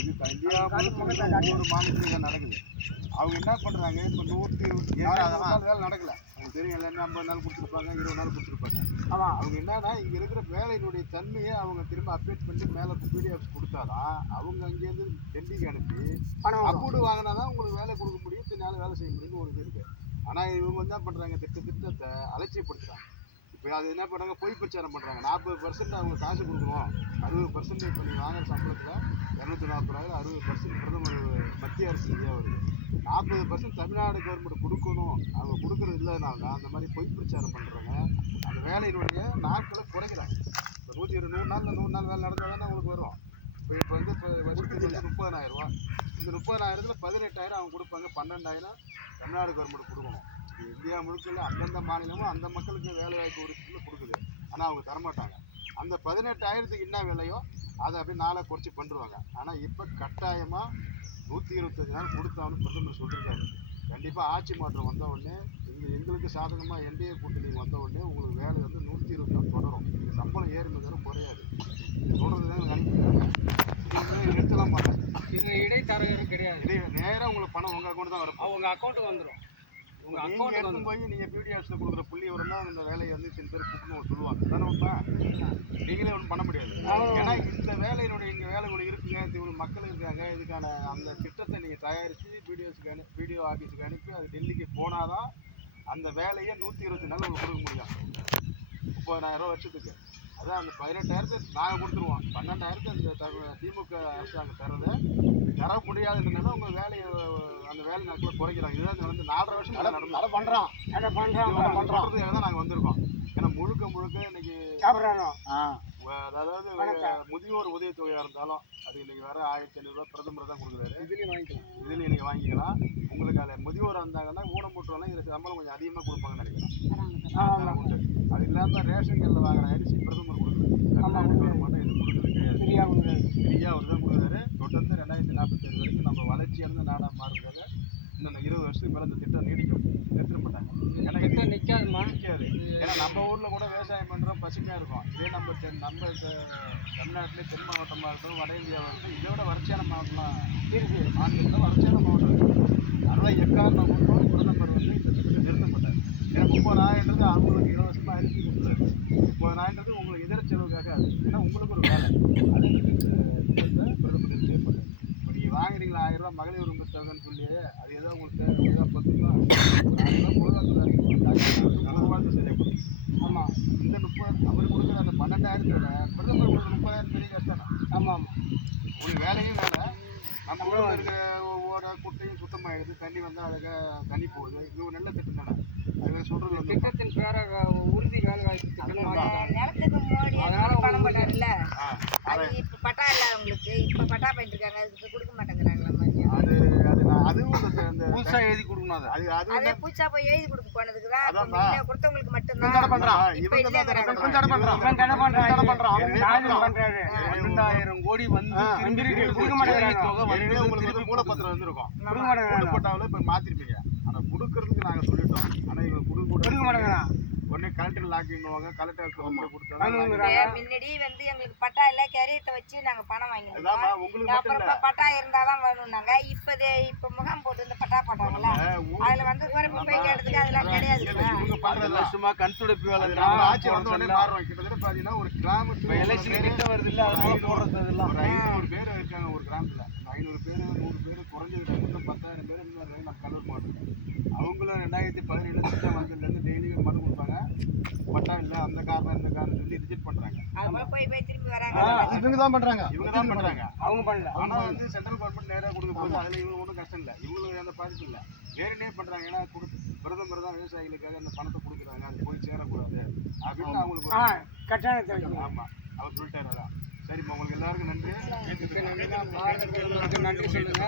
இது இந்தியா ஒவ்வொரு மாநிலத்திலும் நடக்குது. அவங்க என்ன பண்ணுறாங்க, இப்போ 127 நாள் வேலை நடக்கல. அவங்க தெரியும் எல்லாமே 50 நாள் கொடுத்துருப்பாங்க, 20 நாள் கொடுத்துருப்பாங்க. ஆமாம், அவங்க என்னன்னா இங்கே இருக்கிற வேலையினுடைய தன்மையை அவங்க திரும்ப அப்டேட் பண்ணி மேலே பிடிஎஃப் கொடுத்தாதான் அவங்க அங்கேருந்து டெல்லிக்கு அனுப்பி அப்ரூவ்டு வாங்கினா தான் உங்களுக்கு வேலை கொடுக்க முடியும், இத்தனை வேலை செய்ய முடியும்னு ஒரு இது இருக்குது. ஆனால் இவங்க என்ன பண்ணுறாங்க, திட்டத்தை அலட்சியப்படுத்துகிறாங்க. இப்போ அது என்ன பண்ணுறாங்க, பொய் பிரச்சாரம் பண்ணுறாங்க. 40% அவங்க காசு கொடுக்கணும், 60% இப்போ நீங்கள் வாங்குற சம்பளத்தில் 240 60% பிரதமர் மத்திய அரசு இந்தியா வருது. 40% தமிழ்நாடு கவர்மெண்ட் கொடுக்கணும், அவங்க கொடுக்குறது இல்லைனால தான் அந்த மாதிரி பொய் பிரச்சாரம் பண்ணுறாங்க. அந்த வேலையினுடைய நாட்களை குறைக்கிறாங்க. இப்போ 100 நாள் வேலை நடந்தால் தானே அவங்களுக்கு வரும். இப்போ வந்து வருஷத்துக்கு 30,000 ரூபா. இந்த 30,000த்தில் 18,000 அவங்க கொடுப்பாங்க, 12,000 தமிழ்நாடு கவர்மெண்ட் கொடுக்கணும். இந்தியா முழுக்க அந்தந்த மாநிலமும் அந்த மக்களுக்கு வேலை வாய்ப்பு ஒரு கொடுக்குது. ஆனால் அவங்க தரமாட்டாங்க. அந்த 18,000த்துக்கு என்ன விலையோ அதை அப்படியே நாளை குறைச்சி பண்ணுருவாங்க. ஆனால் இப்போ கட்டாயமாக 125 நாள் கொடுத்தாலும் பிரதமர் சொல்லியிருக்காரு. கண்டிப்பாக ஆட்சி மாற்றம் வந்த உடனே எங்களுக்கு சாதகமாக என்டிஏ கூட்டணி வந்த உடனே உங்களுக்கு வேலை வந்து 120 நாள் தொடரும். சம்பளம் ஏறுனது குறையாது. இது தொடர்ந்து தான் நினைக்கிறாங்க. நிறுத்தலாம் மாட்டாங்க. இது இடைத்தரகரும் கிடையாது. நேராக உங்களுக்கு பணம் உங்கள் அக்கௌண்ட் தான் வரும். அவங்க அக்கௌண்ட்டுக்கு வந்துடும். நீங்கள் எடுத்து போய் நீங்கள் பிடிஎஃப்ஸில் கொடுக்குற புள்ளி வரும் தான் இந்த வேலையை வந்து சில பேர் கூப்பிட்டு சொல்லுவாங்க தானே. உண்மை நீங்களே ஒன்றும் பண்ண முடியாது. ஏன்னா இந்த வேலையினுடைய இங்கே வேலைகள் இருக்குங்க, இவ்வளோ மக்கள் இருக்காங்க, இதுக்கான அந்த திட்டத்தை நீங்கள் தயாரித்து பிடிஓ ஆஃபீஸுக்கு அனுப்பி அது டெல்லிக்கு போனால் தான் அந்த வேலையை 120 நாள் உங்களுக்கு கொடுக்க முடியும். 30,000 ரூபா வருஷத்துக்கு. அதான் அந்த 18,000 நாங்கள் கொடுத்துருவோம். 12,000 அந்த திமுக அரசாங்கம் தர முடியாதுன்றதுனால உங்கள் வேலையை அந்த வேலை நாட்களை குறைக்கிறாங்க. இதுதான் வந்து 4.5 வருஷம் அதை பண்ணுறோம் தான் நாங்கள் வந்திருக்கோம். ஏன்னா முழுக்க இன்னைக்கு அதாவது முதியோர் உதவித்தொகையாக இருந்தாலும் அது இன்னைக்கு வேற 1,500 ரூபா பிரதமர் தான் கொடுக்குறாரு. இதுலேயும் நீங்கள் வாங்கிக்கலாம். உங்களுக்கு அதில் முதியோர் இருந்தாங்கன்னா ஊனமுற்றோம்னா இதில் சம்பளம் கொஞ்சம் அதிகமாக கொடுப்பாங்கன்னு நினைக்கிறேன். உண்டு. அது இல்லாமல் ரேஷன் கடையில் வாங்குற அரிசி பிரதமர் கொடுக்குறது கவர்மெண்ட் எதுவும் கொடுக்குறது கிடையாது. ஃப்ரீயாக அவர் தான் கொடுக்குறாரு. தொடர்ந்து 2045 வரைக்கும் நம்ம வளர்ச்சியார்ந்த நாடாக மாறுறதுக்காக இன்னும் 20 வருஷத்துக்கு மேலே இந்த திட்டம் நீடிக்கும். நிறுத்த மாட்டாங்க. ஏன்னா திட்டம் நிற்காது. ஏன்னா நம்ம ஊரில் கூட விவசாயம் பண்ணுறோம், பசுமையாக இருக்கும். இதே நம்ம தமிழ்நாட்டிலே தென் மாவட்டமாக இருக்கட்டும், வட இந்தியாவாக இருக்கட்டும், இதோட வறட்சியான மாவட்டமாக இருக்குது. மாநிலத்தில் வறட்சியான மாவட்டம் இருக்குது. அதனால் எக்காரணம் கொண்டும் பிரதமர் வந்து இந்த திட்டத்தை நிறுத்தப்பட்டார். ஏன்னா 30,000 அவங்களுக்கு இலவசமாக அரிசி கொடுக்குறாரு. 30,000 உங்களுக்கு இதர செலவுக்காக அது. ஏன்னா உங்களுக்கு ஒரு வேலை அது திட்டத்தை பிரதமர் நிறுத்தப்பட்டார். இப்போ நீங்கள் வாங்குறீங்களா 1000 ரூபா மகளிர் உரிமை தொகைன்னு சொல்லி அது ஏதோ உங்களுக்கு தேவை ஏதோ 10 ரூபா 1000 ரூபா பொதுவாக செய்யப்படும். ஆமாம், இந்த 30 அவர் கொடுக்குற அந்த 12,000 பிரதமர் கொடுக்குற 30,000 பெரிய கஷ்டம். ஆமாம், உங்களுக்கு வேலையும் வேலை. நம்ம ஊரில் இருக்கிற ஒவ்வொரு குட்டையும் சுத்தமாகிடுது, தண்ணி வந்தால் அதுக்கு தண்ணி போகுது. இது ஒரு நல்ல திட்டம் தானே. அது சொல்கிறது வந்து திட்டத்தின் பேர உறுதி வேலை வாய்ப்பு நிலத்துக்கு மோடி பணம் போட்டார்ல, அது இப்போ பட்டா இல்லாதவங்களுக்கு இப்போ பட்டா பண்ணிட்டு இருக்காங்க, அதுக்கு கொடுக்க மாட்டேங்கிறாங்களா? அதுவும் புதுசாக எழுதி கொடுக்கணும். அதே புதுசாக போய் எழுதி கொடுக்க போனதுக்கு தான் கொடுத்தவங்களுக்கு மட்டும்தான். 2,000 கோடி வந்து கொடுக்க மாட்டேங்கிறாங்க. உங்களுக்கு மூலப்பத்திரம் வந்துருக்கும், போட்டாவில் இப்போ மாற்றிருப்பீங்க. ஆனால் கொடுக்கறதுக்கு நாங்கள் சொல்லிட்டோம். ஆனால் இவங்க கொடுக்க மாட்டேங்கிறாங்க. உடனே கலெக்டர் லாக்கிடுவாங்க. கலெக்டர் கொடுத்தாங்க. முன்னாடி வந்து எங்களுக்கு பட்டா இல்லை, கரியத்தை வச்சு நாங்கள் பணம் வாங்கினோம். அப்புறம் பட்டா இருந்தாதான் வேணும்னாங்க. இப்போ முகாம் போட்டு இந்த பட்டா போட்டாங்கல்ல, அதில் வந்து போய் கேட்டதுக்கு அதெல்லாம் கிடையாது. சும்மா கண் துடைப்பு வேலை ஆட்சி வந்த உடனே மாறுவோம். கிட்டத்தட்ட பார்த்தீங்கன்னா ஒரு கிராமத்துக்கு எலெக்ஷன் கிட்ட வருது இல்லை, அதனால போடுறது எல்லாம் ஒரு 500 பேர் இருக்காங்க ஒரு கிராமத்தில். 500 பேர் 100 பேர் குறைஞ்சது 10,000 பேர் நம்ம கடலூர் மாவட்டத்தில். அவங்களும் 2017 திட்டம் வந்ததுலேருந்து டெய்லி மனு கொடுப்பாங்க. பட்டா இல்லை, அந்த காரணம் இந்த காரணம் சொல்லி ரிஜெக்ட் பண்ணுறாங்க. போய் திரும்பி வராங்க. இவங்க தான் பண்ணுறாங்க. அவங்க பண்ணல. ஆனால் வந்து சென்ட்ரல் கவர்மெண்ட் நேராக கொடுக்க போது அதில் இவங்க ஒன்றும் கஷ்டம் இல்லை, இவங்களுக்கு அந்த பாதிப்பு இல்லை. நேரடியே பண்ணுறாங்க. ஏன்னா பிரதமர் தான் விவசாயிகளுக்காக அந்த பணத்தை கொடுக்குறாங்க, அது போய் சேரக்கூடாது அப்படின்னு அவங்களுக்கு கட்டாயத்தை. ஆமாம், அவர் சொல்லிட்டாரு. அதான் சரிம்மா, உங்களுக்கு எல்லாருக்கும் நன்றி. நன்றி சொல்லுங்க.